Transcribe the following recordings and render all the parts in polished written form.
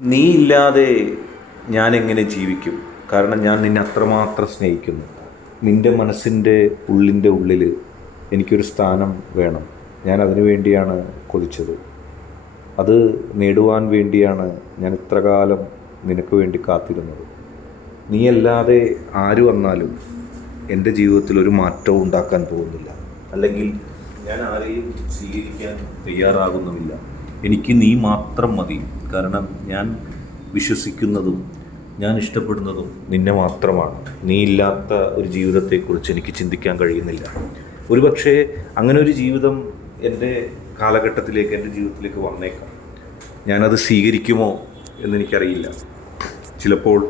നീ ഇല്ലാതെ ഞാൻ എങ്ങനെ ജീവിക്കും? കാരണം ഞാൻ നിന്നെ അത്രമാത്രം സ്നേഹിക്കുന്നു. നിൻ്റെ മനസ്സിൻ്റെ ഉള്ളിൻ്റെ ഉള്ളിൽ എനിക്കൊരു സ്ഥാനം വേണം. ഞാൻ അതിനു വേണ്ടിയാണ് കൊതിച്ചത്. അത് നേടുവാൻ വേണ്ടിയാണ് ഞാൻ ഇത്ര കാലം നിനക്ക് വേണ്ടി കാത്തിരുന്നത്. നീയല്ലാതെ ആര് വന്നാലും എൻ്റെ ജീവിതത്തിൽ ഒരു മാറ്റവും ഉണ്ടാക്കാൻ പോകുന്നില്ല. അല്ലെങ്കിൽ ഞാൻ ആരെയും സ്വീകരിക്കാൻ തയ്യാറാകുന്നുമില്ല. എനിക്ക് നീ മാത്രം മതി. കാരണം ഞാൻ വിശ്വസിക്കുന്നതും ഞാൻ ഇഷ്ടപ്പെടുന്നതും നിന്നെ മാത്രമാണ്. നീ ഇല്ലാത്ത ഒരു ജീവിതത്തെക്കുറിച്ച് എനിക്ക് ചിന്തിക്കാൻ കഴിയുന്നില്ല. ഒരുപക്ഷെ അങ്ങനെ ഒരു ജീവിതം എൻ്റെ കാലഘട്ടത്തിലേക്ക്, എൻ്റെ ജീവിതത്തിലേക്ക് വന്നേക്കാം. ഞാനത് സ്വീകരിക്കുമോ എന്നെനിക്കറിയില്ല. ചിലപ്പോൾ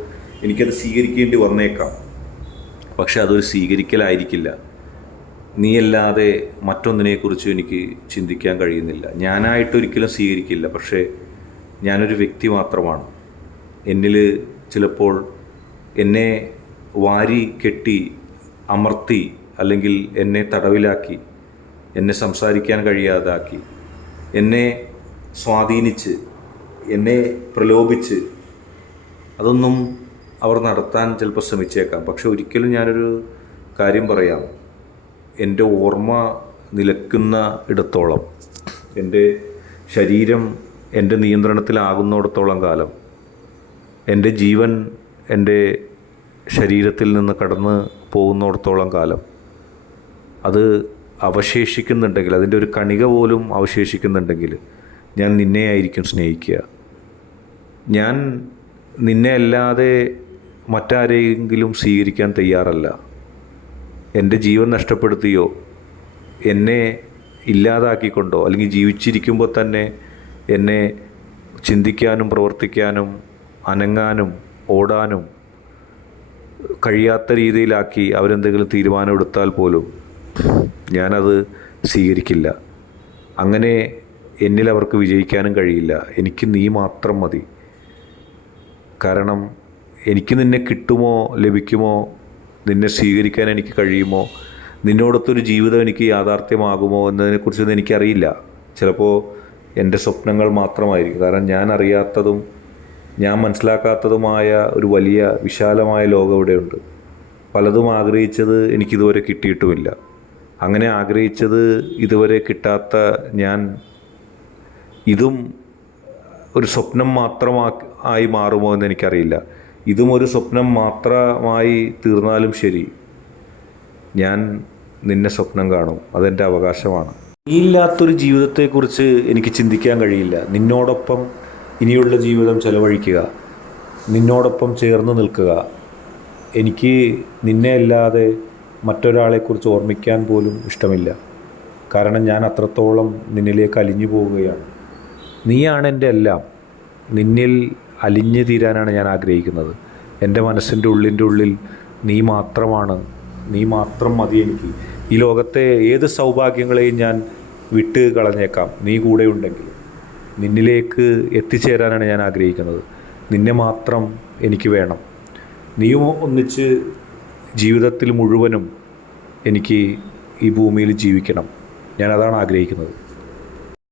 എനിക്കത് സ്വീകരിക്കേണ്ടി വന്നേക്കാം. പക്ഷെ അതൊരു സ്വീകരിക്കലായിരിക്കില്ല. നീയല്ലാതെ മറ്റൊന്നിനെക്കുറിച്ചും എനിക്ക് ചിന്തിക്കാൻ കഴിയുന്നില്ല. ഞാനായിട്ടൊരിക്കലും സ്വീകരിക്കില്ല. പക്ഷേ ഞാനൊരു വ്യക്തി മാത്രമാണ്. എന്നിൽ ചിലപ്പോൾ എന്നെ വാരി കെട്ടി അമർത്തി, അല്ലെങ്കിൽ എന്നെ തടവിലാക്കി, എന്നെ സംസാരിക്കാൻ കഴിയാതാക്കി, എന്നെ സ്വാധീനിച്ച്, എന്നെ പ്രലോഭിച്ച്, അതൊന്നും അവർ നടത്താൻ ചിലപ്പോൾ ശ്രമിച്ചേക്കാം. പക്ഷെ ഒരിക്കലും ഞാനൊരു കാര്യം പറയാം. എൻ്റെ ഓർമ്മ നിലക്കുന്ന ഇടത്തോളം, എൻ്റെ ശരീരം എൻ്റെ നിയന്ത്രണത്തിലാകുന്നിടത്തോളം കാലം, എൻ്റെ ജീവൻ എൻ്റെ ശരീരത്തിൽ നിന്ന് കടന്ന് പോകുന്നിടത്തോളം കാലം, അത് അവശേഷിക്കുന്നുണ്ടെങ്കിൽ, അതിൻ്റെ ഒരു കണിക പോലും അവശേഷിക്കുന്നുണ്ടെങ്കിൽ, ഞാൻ നിന്നെ ആയിരിക്കും സ്നേഹിക്കുക. ഞാൻ നിന്നെ അല്ലാതെ മറ്റാരെയെങ്കിലും സ്വീകരിക്കാൻ തയ്യാറല്ല. എൻ്റെ ജീവൻ നഷ്ടപ്പെടുത്തിയോ, എന്നെ ഇല്ലാതാക്കിക്കൊണ്ടോ, അല്ലെങ്കിൽ ജീവിച്ചിരിക്കുമ്പോൾ തന്നെ എന്നെ ചിന്തിക്കാനും പ്രവർത്തിക്കാനും അനങ്ങാനും ഓടാനും കഴിയാത്ത രീതിയിലാക്കി അവരെന്തെങ്കിലും തീരുമാനം എടുത്താൽ പോലും ഞാനത് സ്വീകരിക്കില്ല. അങ്ങനെ എന്നിൽ അവർക്ക് വിജയിക്കാനും കഴിയില്ല. എനിക്ക് നീ മാത്രം മതി. കാരണം എനിക്ക് നിന്നെ കിട്ടുമോ, ലഭിക്കുമോ, നിന്നെ സ്വീകരിക്കാൻ എനിക്ക് കഴിയുമോ, നിന്നോടൊത്തൊരു ജീവിതം എനിക്ക് യാഥാർത്ഥ്യമാകുമോ എന്നതിനെക്കുറിച്ചൊന്നും എനിക്കറിയില്ല. ചിലപ്പോൾ എൻ്റെ സ്വപ്നങ്ങൾ മാത്രമായിരിക്കും. കാരണം ഞാൻ അറിയാത്തതും ഞാൻ മനസ്സിലാക്കാത്തതുമായ ഒരു വലിയ വിശാലമായ ലോകം ഇവിടെയുണ്ട്. പലതും ആഗ്രഹിച്ചത് എനിക്കിതുവരെ കിട്ടിയിട്ടുമില്ല. അങ്ങനെ ആഗ്രഹിച്ചത് ഇതുവരെ കിട്ടാത്ത ഞാൻ ഇതും ഒരു സ്വപ്നം മാത്രമായി മാറുമോ എന്ന് എനിക്കറിയില്ല. ഇതും ഒരു സ്വപ്നം മാത്രമായി തീർന്നാലും ശരി, ഞാൻ നിന്നെ സ്വപ്നം കാണും. അതെൻ്റെ അവകാശമാണ്. നീയില്ലാത്തൊരു ജീവിതത്തെക്കുറിച്ച് എനിക്ക് ചിന്തിക്കാൻ കഴിയില്ല. നിന്നോടൊപ്പം ഇനിയുള്ള ജീവിതം ചെലവഴിക്കുക, നിന്നോടൊപ്പം ചേർന്ന് നിൽക്കുക. എനിക്ക് നിന്നെ അല്ലാതെ മറ്റൊരാളെക്കുറിച്ച് ഓർമ്മിക്കാൻ പോലും ഇഷ്ടമില്ല. കാരണം ഞാൻ അത്രത്തോളം നിന്നിലേക്ക് അലിഞ്ഞു പോവുകയാണ്. നീയാണ് എൻ്റെ എല്ലാം. നിന്നിൽ അലിഞ്ഞു തീരാനാണ് ഞാൻ ആഗ്രഹിക്കുന്നത്. എൻ്റെ മനസ്സിൻ്റെ ഉള്ളിൻ്റെ ഉള്ളിൽ നീ മാത്രമാണ്. നീ മാത്രം മതി എനിക്ക്. ഈ ലോകത്തെ ഏത് സൗഭാഗ്യങ്ങളെയും ഞാൻ വിട്ട് കളഞ്ഞേക്കാം, നീ കൂടെ ഉണ്ടെങ്കിൽ. നിന്നിലേക്ക് എത്തിച്ചേരാനാണ് ഞാൻ ആഗ്രഹിക്കുന്നത്. നിന്നെ മാത്രം എനിക്ക് വേണം. നീയും ഒന്നിച്ച് ജീവിതത്തിൽ മുഴുവനും എനിക്ക് ഈ ഭൂമിയിൽ ജീവിക്കണം. ഞാനതാണ് ആഗ്രഹിക്കുന്നത്.